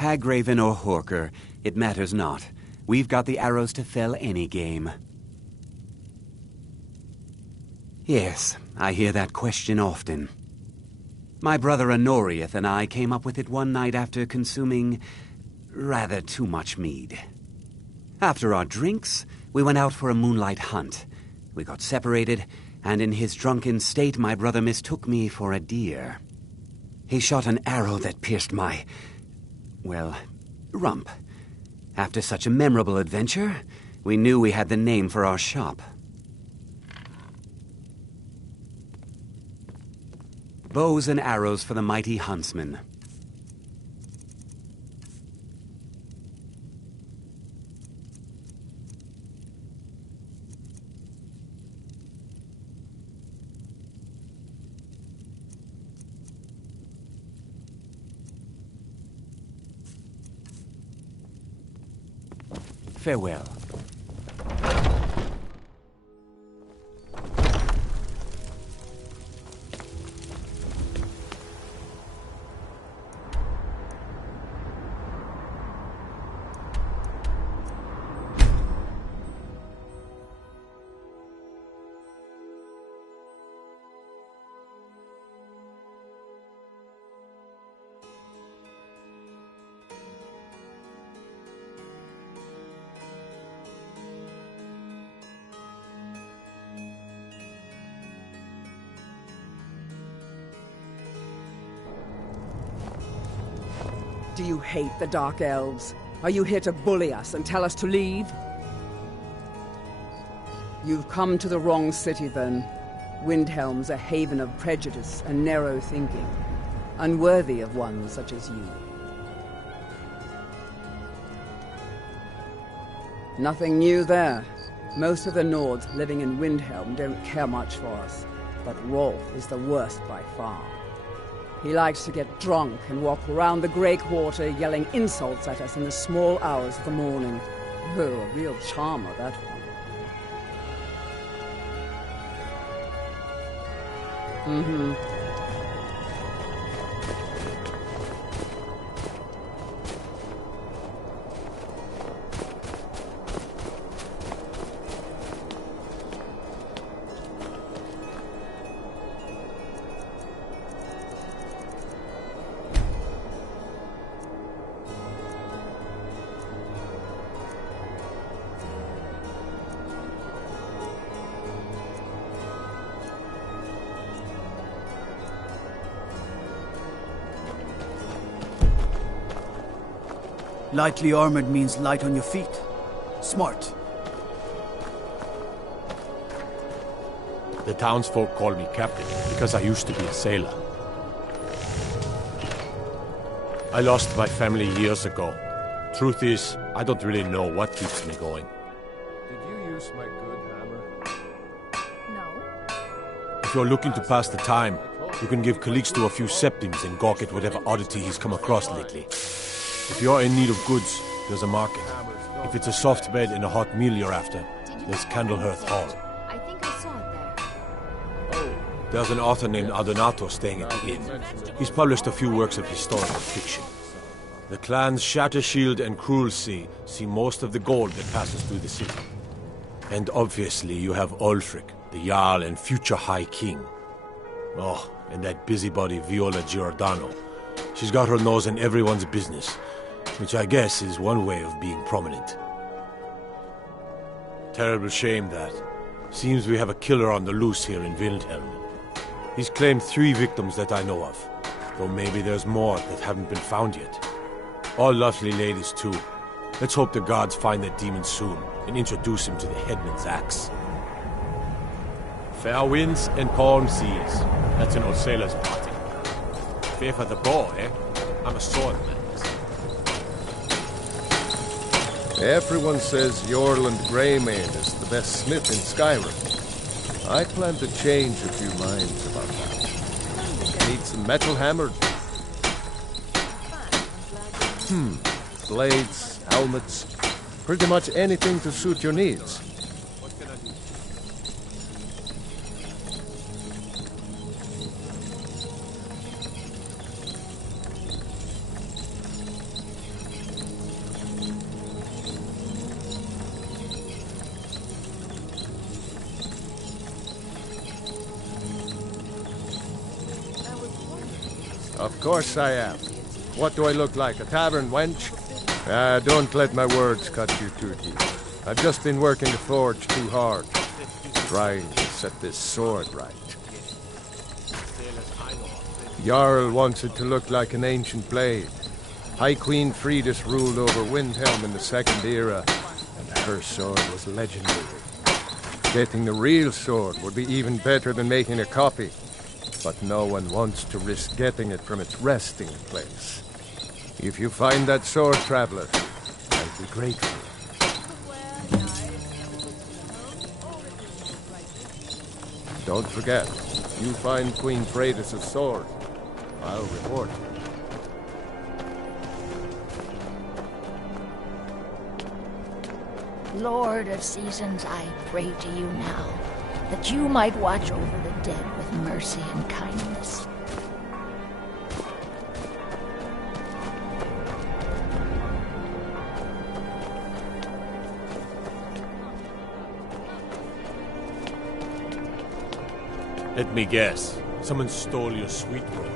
Hagraven or Horker, it matters not. We've got the arrows to fell any game. Yes, I hear that question often. My brother Honoriath and I came up with it one night after consuming rather too much mead. After our drinks, we went out for a moonlight hunt. We got separated, and in his drunken state, my brother mistook me for a deer. He shot an arrow that pierced my, well, rump. After such a memorable adventure, we knew we had the name for our shop. Bows and arrows for the mighty huntsman. Farewell. Do you hate the Dark Elves? Are you here to bully us and tell us to leave? You've come to the wrong city, then. Windhelm's a haven of prejudice and narrow thinking, unworthy of one such as you. Nothing new there. Most of the Nords living in Windhelm don't care much for us, but Rolf is the worst by far. He likes to get drunk and walk around the Grey Quarter yelling insults at us in the small hours of the morning. Oh, a real charmer, that one. Mm-hmm. Lightly armored means light on your feet. Smart. The townsfolk call me captain because I used to be a sailor. I lost my family years ago. Truth is, I don't really know what keeps me going. Did you use my good hammer? No. If you're looking to pass the time, you can give Calixto a few septims and gawk at whatever oddity he's come across lately. If you're in need of goods, there's a market. If it's a soft bed and a hot meal you're after, there's Candlehearth Hall. I think I saw it there. There's an author named Adonato staying at the inn. He's published a few works of historical fiction. The clans Shattershield and Cruelsea see most of the gold that passes through the city. And obviously you have Ulfric, the Jarl and future High King. Oh, and that busybody Viola Giordano. She's got her nose in everyone's business, which I guess is one way of being prominent. Terrible shame that. Seems we have a killer on the loose here in Windhelm. He's claimed 3 victims that I know of, though maybe there's more that haven't been found yet. All lovely ladies too. Let's hope the gods find that demon soon and introduce him to the headman's axe. Fair winds and calm seas. That's an old sailor's party. Fear for the bow, eh? I'm a swordman. Everyone says Jorland Greymane is the best smith in Skyrim. I plan to change a few minds about that. Need some metal hammered. Blades, helmets, pretty much anything to suit your needs. Of course I am. What do I look like, a tavern wench? Don't let my words cut you too deep. I've just been working the forge too hard, trying to set this sword right. Jarl wants it to look like an ancient blade. High Queen Fridis ruled over Windhelm in the Second Era, and her sword was legendary. Getting the real sword would be even better than making a copy, but no one wants to risk getting it from its resting place. If you find that sword, traveler, I'd be grateful. Don't forget, if you find Queen Fridis' sword, I'll report you. Lord of Seasons, I pray to you now, that you might watch over the dead with mercy and kindness. Let me guess. Someone stole your sweet roll.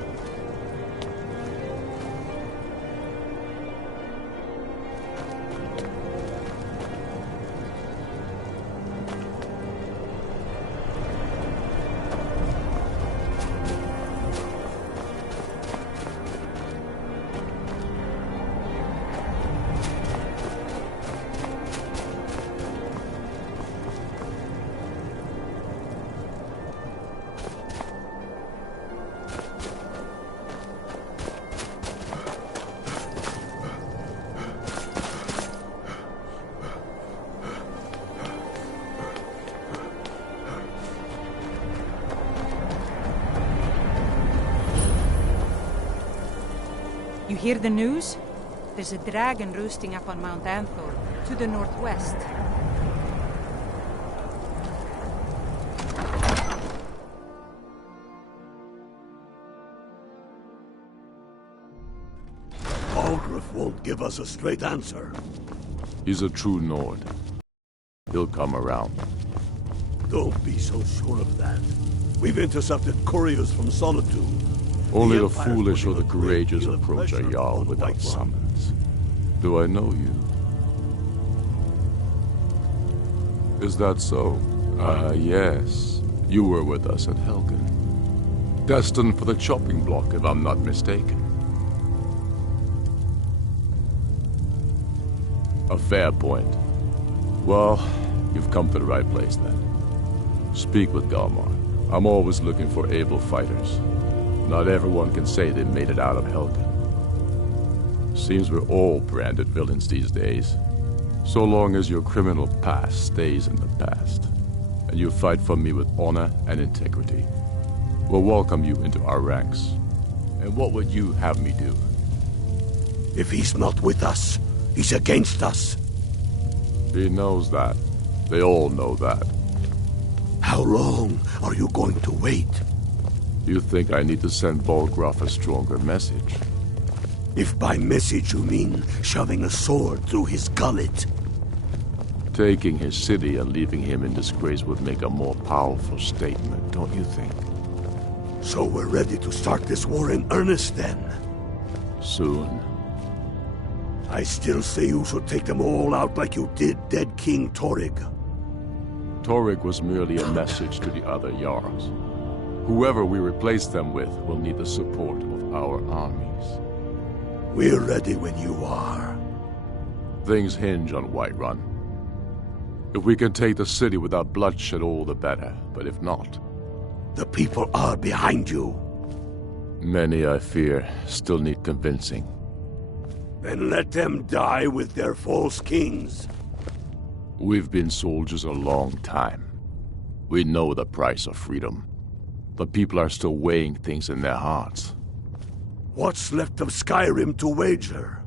You hear the news? There's a dragon roosting up on Mount Anthor, to the northwest. Algrif won't give us a straight answer. He's a true Nord. He'll come around. Don't be so sure of that. We've intercepted couriers from Solitude. Only the foolish or the courageous approach a Jarl without summons. Do I know you? Is that so? Yes. You were with us at Helgen. Destined for the chopping block, if I'm not mistaken. A fair point. Well, you've come to the right place then. Speak with Galmar. I'm always looking for able fighters. Not everyone can say they made it out of Helgen. Seems we're all branded villains these days. So long as your criminal past stays in the past, and you fight for me with honor and integrity, we'll welcome you into our ranks. And what would you have me do? If he's not with us, he's against us. He knows that. They all know that. How long are you going to wait? You think I need to send Bolgraf a stronger message? If by message you mean shoving a sword through his gullet. Taking his city and leaving him in disgrace would make a more powerful statement, don't you think? So we're ready to start this war in earnest then? Soon. I still say you should take them all out like you did dead King Torrig. Torrig was merely a message to the other Jarls. Whoever we replace them with will need the support of our armies. We're ready when you are. Things hinge on Whiterun. If we can take the city without bloodshed, all the better. But if not... The people are behind you. Many, I fear, still need convincing. Then let them die with their false kings. We've been soldiers a long time. We know the price of freedom. The people are still weighing things in their hearts. What's left of Skyrim to wager?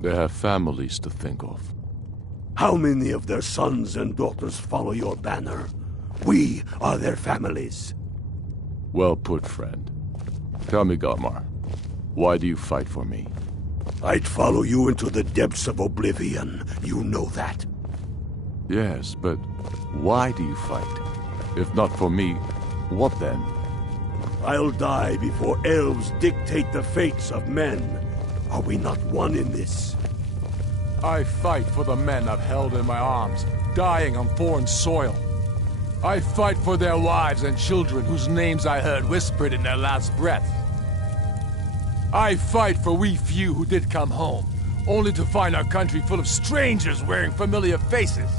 They have families to think of. How many of their sons and daughters follow your banner? We are their families. Well put, friend. Tell me, Galmar, why do you fight for me? I'd follow you into the depths of oblivion. You know that. Yes, but why do you fight? If not for me, what then? I'll die before elves dictate the fates of men. Are we not one in this? I fight for the men I've held in my arms, dying on foreign soil. I fight for their wives and children whose names I heard whispered in their last breath. I fight for we few who did come home, only to find our country full of strangers wearing familiar faces.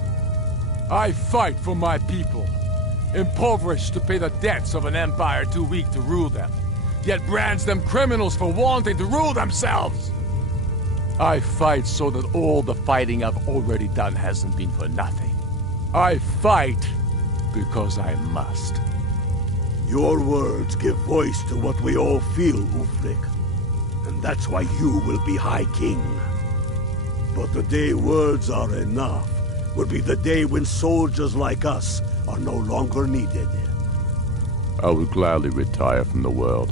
I fight for my people, impoverished to pay the debts of an empire too weak to rule them, yet brands them criminals for wanting to rule themselves. I fight so that all the fighting I've already done hasn't been for nothing. I fight because I must. Your words give voice to what we all feel, Ulfric. And that's why you will be High King. But the day words are enough will be the day when soldiers like us are no longer needed. I would gladly retire from the world,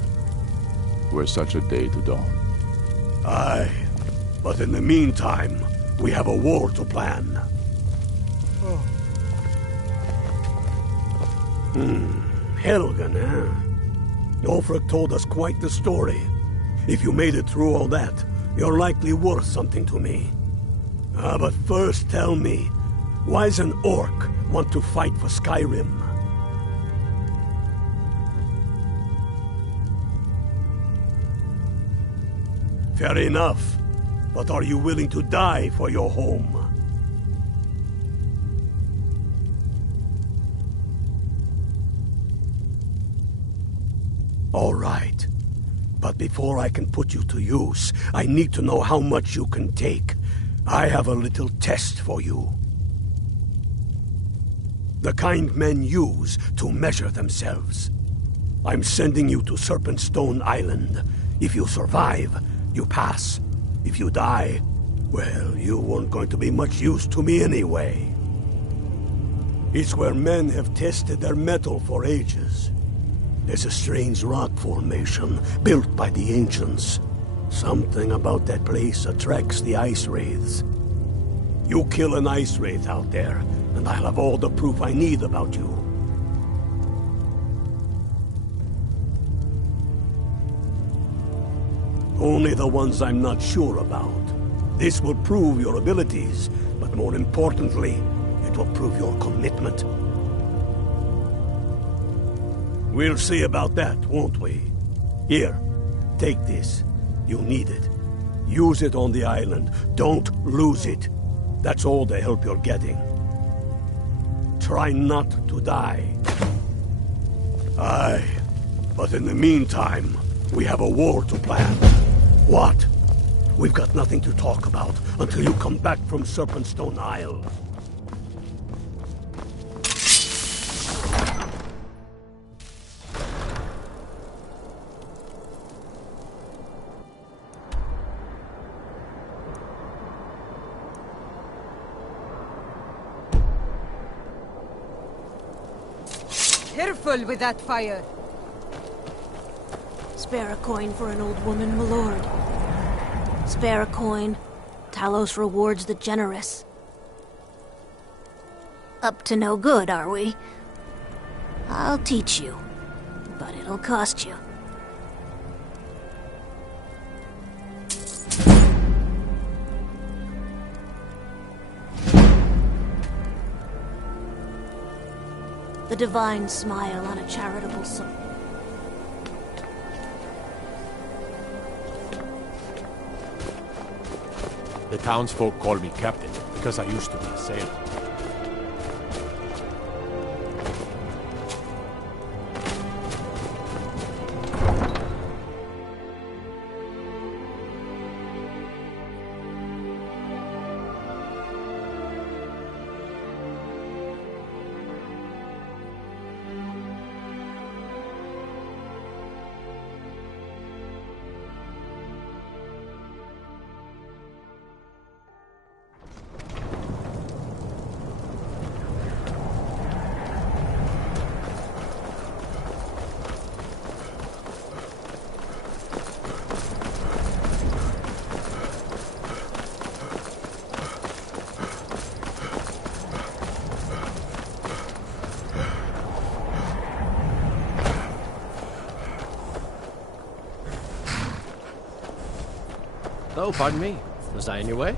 were such a day to dawn. Aye, but in the meantime, we have a war to plan. Helgen, eh? Ulfric told us quite the story. If you made it through all that, you're likely worth something to me. But first tell me, why does an orc want to fight for Skyrim? Fair enough, but are you willing to die for your home? All right. But before I can put you to use, I need to know how much you can take. I have a little test for you. The kind men use to measure themselves. I'm sending you to Serpentstone Island. If you survive, you pass. If you die, well, you weren't going to be much use to me anyway. It's where men have tested their metal for ages. There's a strange rock formation built by the ancients. Something about that place attracts the ice wraiths. You kill an ice wraith out there, and I'll have all the proof I need about you. Only the ones I'm not sure about. This will prove your abilities, but more importantly, it will prove your commitment. We'll see about that, won't we? Here, take this. You need it. Use it on the island. Don't lose it. That's all the help you're getting. Try not to die. Aye, but in the meantime, we have a war to plan. What? We've got nothing to talk about until you come back from Serpentstone Isle. Careful with that fire. Spare a coin for an old woman, my lord. Spare a coin. Talos rewards the generous. Up to no good, are we? I'll teach you, but it'll cost you. The divine smile on a charitable soul. The townsfolk call me captain because I used to be a sailor. Oh, pardon me. Was I in your way?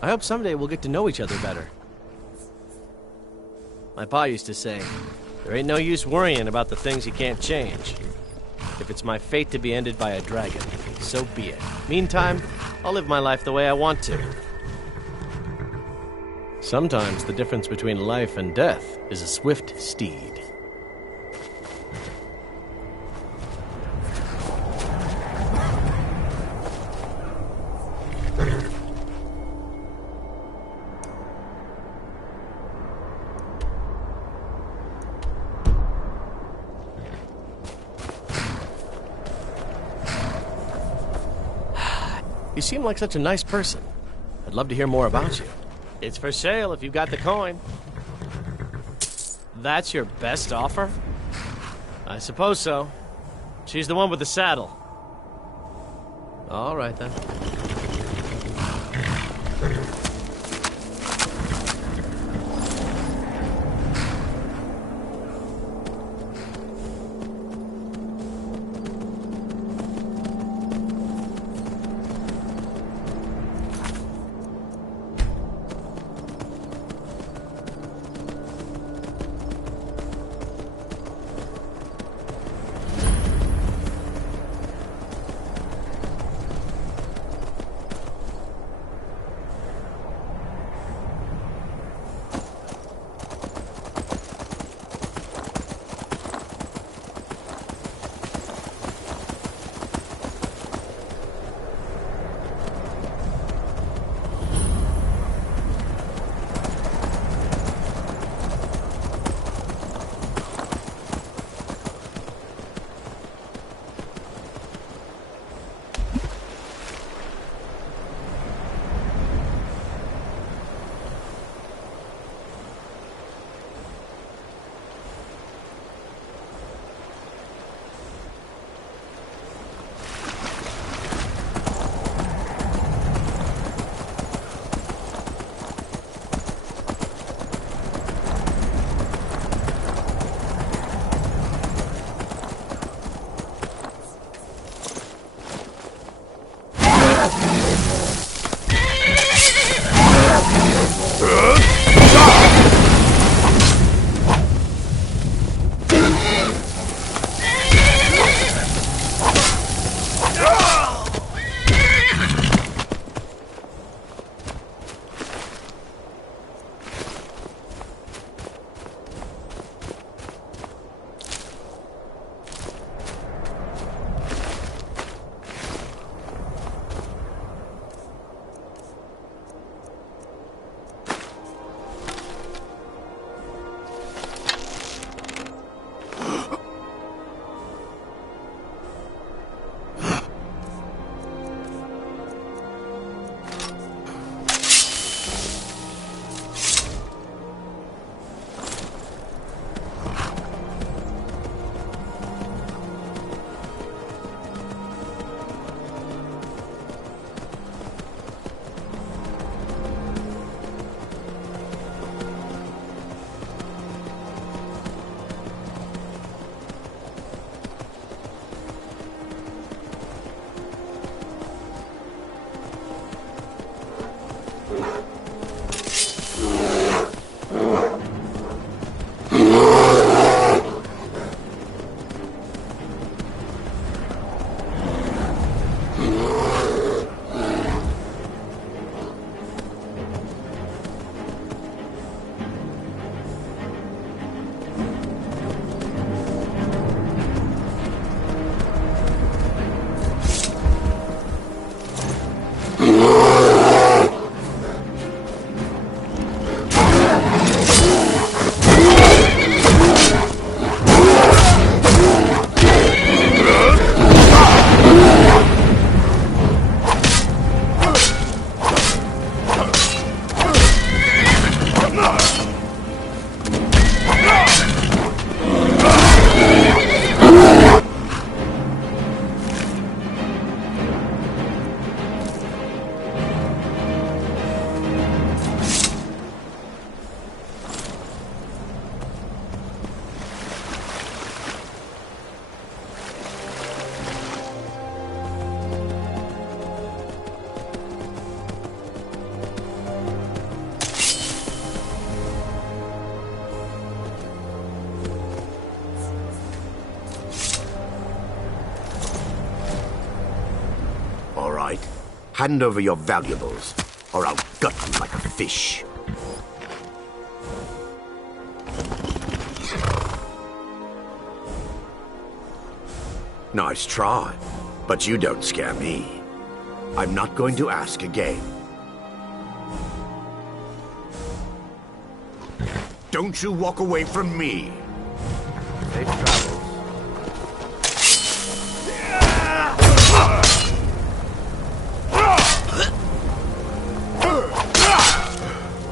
I hope someday we'll get to know each other better. My pa used to say, there ain't no use worrying about the things you can't change. If it's my fate to be ended by a dragon, so be it. Meantime, I'll live my life the way I want to. Sometimes the difference between life and death is a swift steed. You seem like such a nice person. I'd love to hear more about you. It's for sale if you've got the coin. That's your best offer? I suppose so. She's the one with the saddle. All right, then. Hand over your valuables, or I'll gut you like a fish. Nice try, but you don't scare me. I'm not going to ask again. Don't you walk away from me! Safe travels.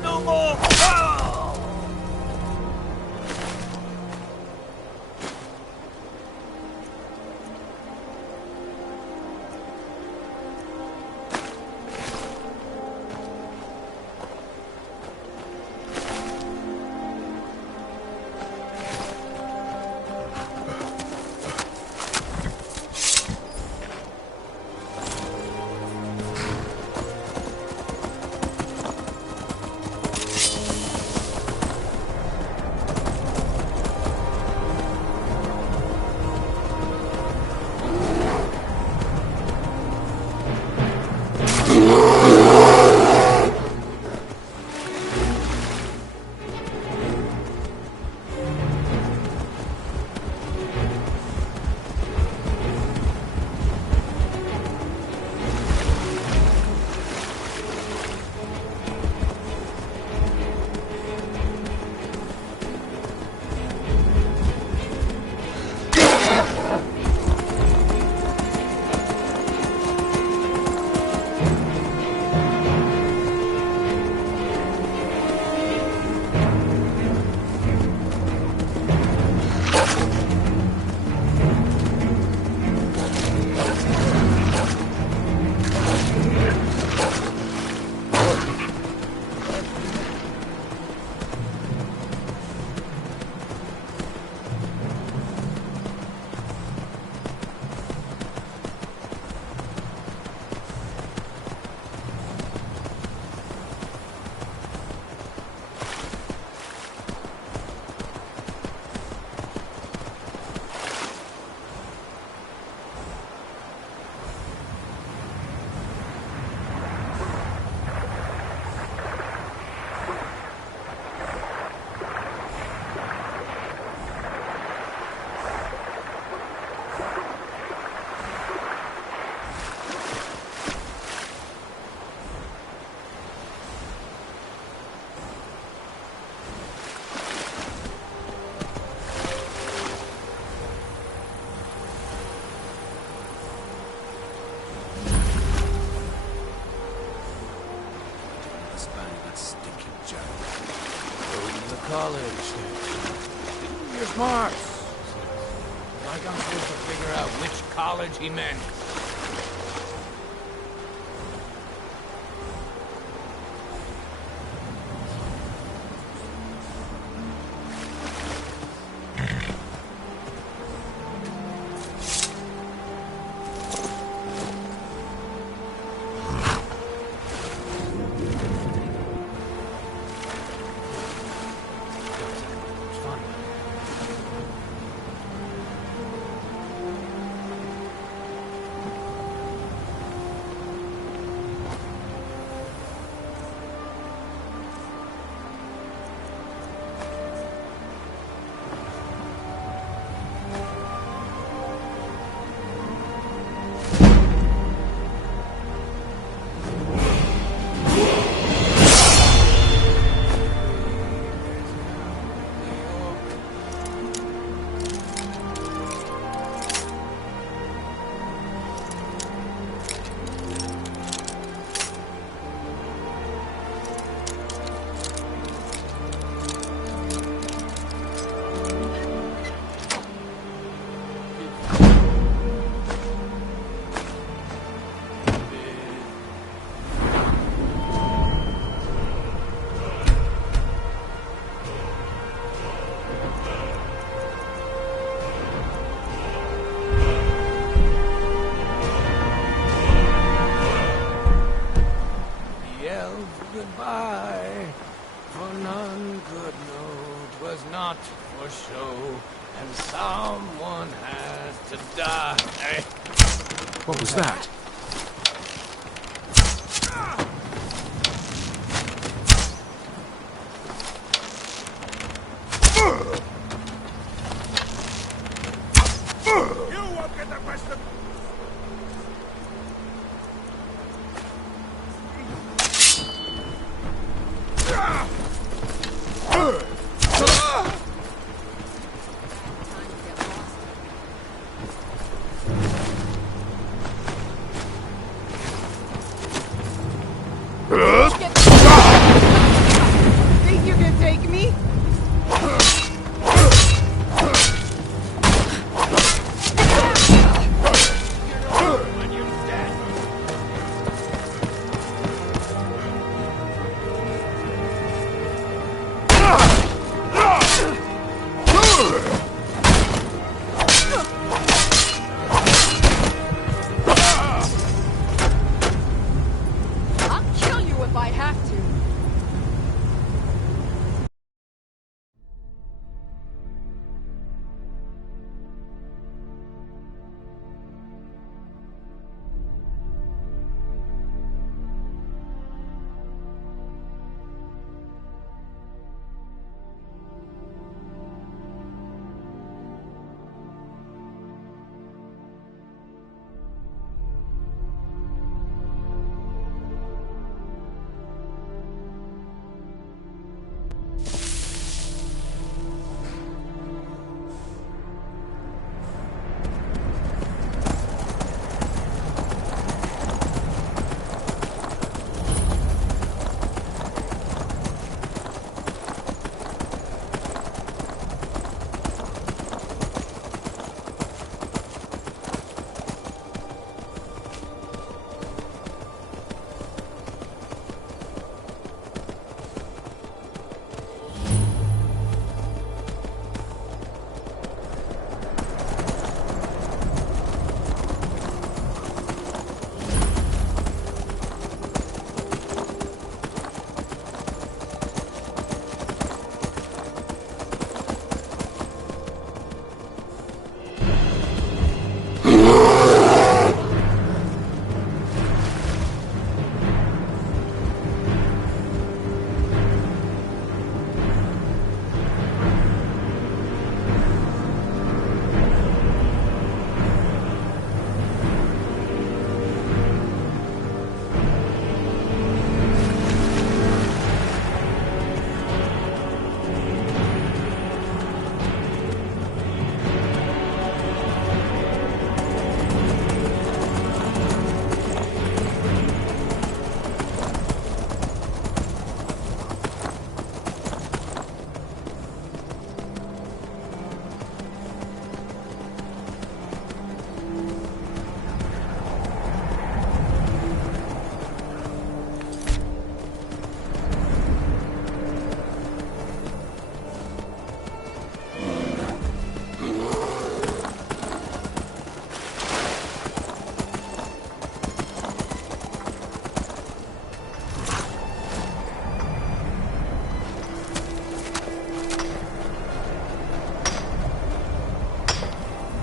No more! College. You're smart. Like I'm supposed to figure out which college he meant. Goodbye, for none could know 'twas not for show, and someone has to die. What was that? You won't get the best of me! Think you can take me? I'll kill you if I have to.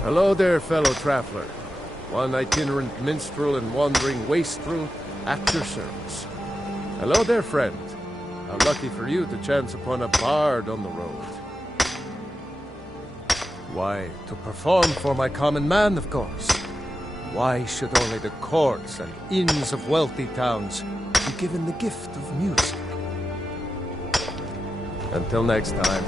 Hello there, fellow traveler. One itinerant minstrel and wandering wastrel at your service. Hello there, friend. How lucky for you to chance upon a bard on the road. Why, to perform for my common man, of course. Why should only the courts and inns of wealthy towns be given the gift of music? Until next time.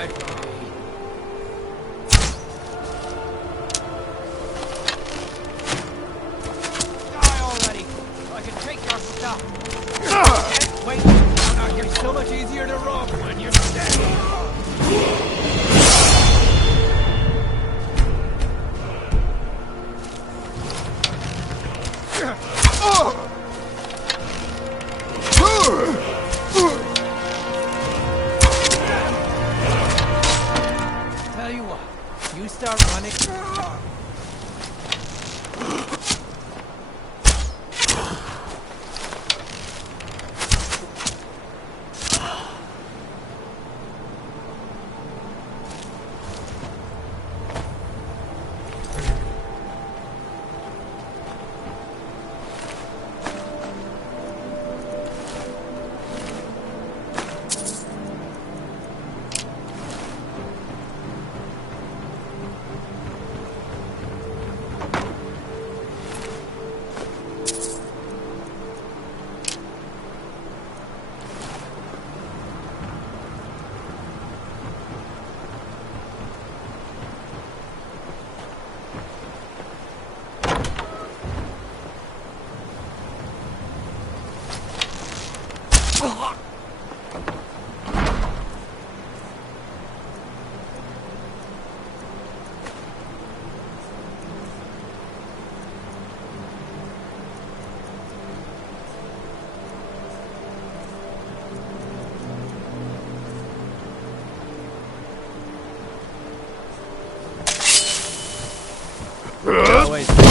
right for me. Die already! I can take your stuff! Wait! It's so much easier to rob when you're standing! Tell you what, you start running. Always.